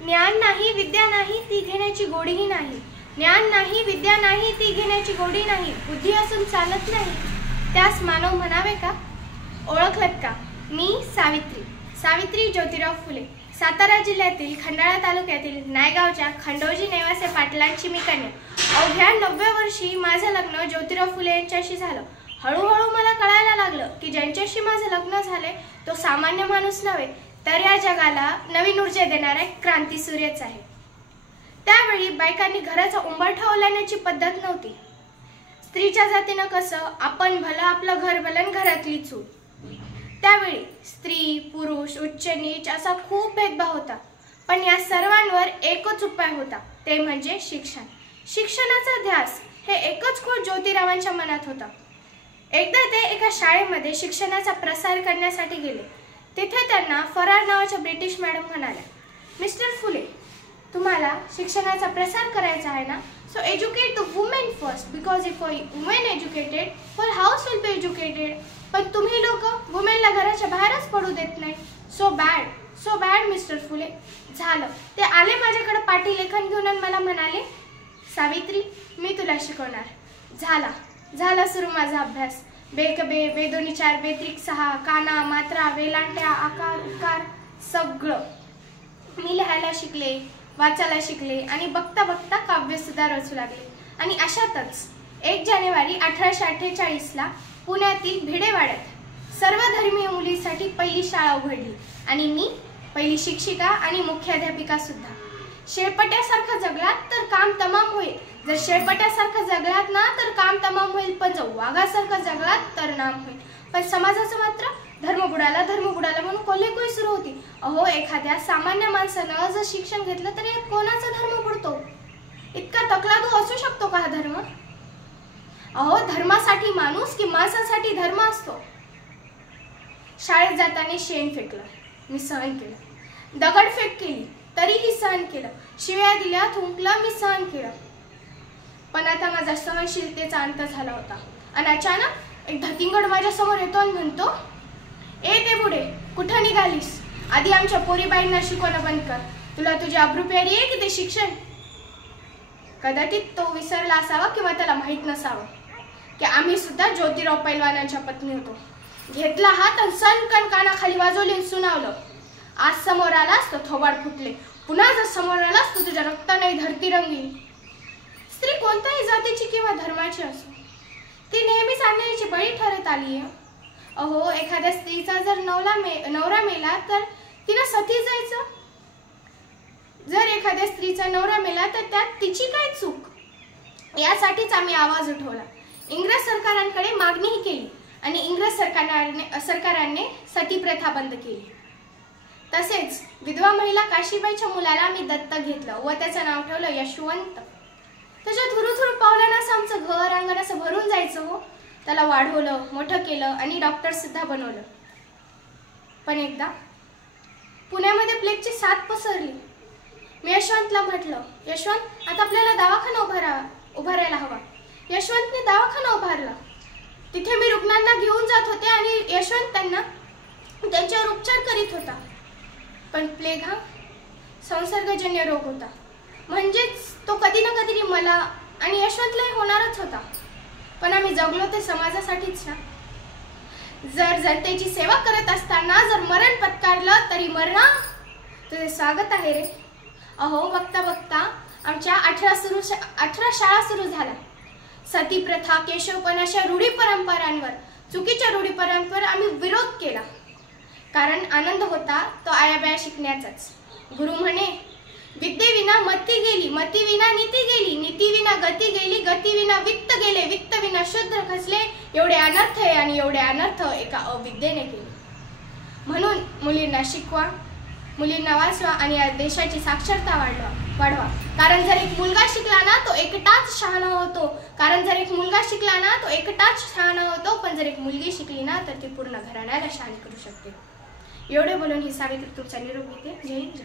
ज्ञान नाही विद्या नाही ती घेण्याची गोडीही नाही. ज्ञान नाही विद्या नाही ती घेण्याची गोडी नाही. बुद्धी असून चालत नाही त्यास मानव म्हणावे का. ओळखलत का. मी सावित्री ज्योतिराव फुले. सातारा जिल्ह्यातील खंडाळा तालुक्यातील नायगावच्या खंडोजी नेवासे पाटलांची मी कन्या. अवघ्या 90 वर्षी माझं लग्न ज्योतिराव फुले यांच्याशी झालं. हळूहळू मला कळायला लागलं की ज्यांच्याशी माझं लग्न झाले तो सामान्य माणूस नव्हे तर या जगाला नवीन ऊर्जा देणारा एक क्रांतीसूर्यच आहे. त्यावेळी बायकांनी घराचा उंबरठा ओलांडण्याची पद्धत नव्हती. स्त्रीच्या जातीनं कसं आपण भलं आपलं घर भलं घरातली चूल. त्यावेळी स्त्री पुरुष उच्च नीच असा खूप भेदभाव होता. पण या सर्वांवर एकच उपाय होता ते म्हणजे शिक्षण. शिक्षणाचा ध्यास हे एकच खोड ज्योतिरावांच्या मनात होता. एकदा ते एका शाळेमध्ये शिक्षणाचा प्रसार करण्यासाठी गेले. तिथे त्यांना फरार नावाच्या ब्रिटिश मॅडम म्हणाल्या, मिस्टर फुले तुम्हाला शिक्षणाचा प्रसार करायचा आहे ना, so educate the women first because if women educated whole house will be educated. पण तुम्ही लोक वुमेनला घराच्या बाहेरच पडू देत नाही. So bad mister Phule. झालं ते आले माझ्याकडे पाटी लेखन घेऊन आणि मला म्हणाले, सावित्री मी तुला शिकवणार. झाला सुरू माझा अभ्यास. बेकबे बेदोनी 4 बेत्रिक 6 काना मात्रा वेलांट्या आकार उकार सगळं मी लिहायला शिकले, वाचायला शिकले आणि बघता बघता काव्य सुद्धा रचू लागले. आणि अशातच 1 जानेवारी 1848ला पुण्यातील भिडेवाड्यात सर्वधर्मीय मुलींसाठी पहिली शाळा उघडली आणि मी पहिली शिक्षिका आणि मुख्याध्यापिका सुद्धा. शेळपट्यासारखं जगलात तर काम तमाम होईल. जर शेळपट्यासारखं जगलात ना तर काम तमाम होईल, पण जर वाघासारखं जगलात तर नाम होईल. पण समाजाचं मात्र धर्म बुडाला म्हणून कोल्हेकुई सुरू होती. अहो एखाद्या सामान्य माणसानं जर शिक्षण घेतलं तर यात कोणाचा धर्म बुडतो. इतका तकलादू असू शकतो का हा धर्म. अहो धर्मासाठी माणूस की माणसासाठी धर्म असतो. शाळेत जाताना शेण फेकलं मी सहन केलं. दगडफेक केली तरीही सहन केलं. शिव्या दिल्या थुंकलं मी सहन केलं. पण आता माझा सहनशीलतेचा अंत झाला होता आणि अचानक एक धतिंगड माझ्या समोर येतो आणि म्हणतो, ए ते बुडे कुठं निघालीस. आधी आमच्या पोरीबाईंना शिकवणं बंद कर. तुला तुझी अब्रू प्यारी आहे की ते शिक्षण. कदाचित तो विसरला असावा किंवा त्याला माहीत नसावं की आम्ही सुद्धा ज्योतिराव पैलवानांच्या पत्नी होतो. घेतला हात आणि सनकन कानाखाली वाजवली सुनावलं. आज समोर आलास तो थोबाड फुटले. पुन्हा जर समोर आलास तो तुझ्या रक्ताने धरती रंगीन. स्त्री कोणत्याही जातीची किंवा धर्माची असो ती नेहमीच अन्यायाची बळी ठरत आली आहे. अहो एखाद्या स्त्रीचा जर नवरा मेला तर तिला सती जायचं. जर एखाद्या स्त्रीचा नवरा मेला तर त्यात तिची काय चूक. यासाठीच आम्ही आवाज उठवला. इंग्रज सरकारांकडे मागणीही केली आणि इंग्रज सरकाराने सती प्रथा बंद केली. तसेच विधवा महिला काशीबाईच्या मुलाला मी दत्तक घेतलं व त्याचं नाव ठेवलं यशवंत. त्याच्या थुरू पावलानं आमचं घर अंगण असं भरून जायचं हो. त्याला वाढवलं मोठं केलं आणि डॉक्टर सुद्धा बनवलं. पण एकदा पुण्यामध्ये प्लेगची साथ पसरली. मी यशवंतला म्हटलं, यशवंत आता आपल्याला दवाखाना उभारायला हवा. यशवंतने दवाखाना उभारला. तिथे मी रुग्णांना घेऊन जात होते आणि यशवंत त्यांच्यावर उपचार करीत होता. पण प्लेग हा संसर्गजन्य रोग होता. म्हणजेच तो कधी ना कधी मला आणि यशवंतलाही होणारच होता. पण आम्ही जगलो ते समाजासाठीच ना. जर जनतेची सेवा करत असताना जर मरण पत्कारलं तरी मरणा तुझे स्वागत आहे रे. अहो बघता बघता आमच्या 18 शाळा सुरू झाल्या. सती प्रथा केशवपण अशा रूढी परंपरांवर चुकीच्या रूढी परंपरा आम्ही विरोध केला. कारण आनंद होता तो आयाबाया शिकण्याचाच. गुरु म्हणे, विद्येविना मती गेली, मती विना नीती गेली, नीती विना गती गेली, गती विना वित्त गेले, वित्त विना शूद्र खचले. एवढे अनर्थ आहे आणि एवढे अनर्थ एका अविद्येने केले. म्हणून मुलींना शिकवा, मुलींना वाचवा आणि या देशाची साक्षरता वाढवा. कारण जर एक मुलगा शिकला ना तो एकटाच शहाणा होतो. पण जर एक मुलगी शिकली ना तर ती पूर्ण घराण्याला शहाणी करू शकते. एवढे बोलून ही सावित्री तुमचा निरोप घेते. जय हिंद.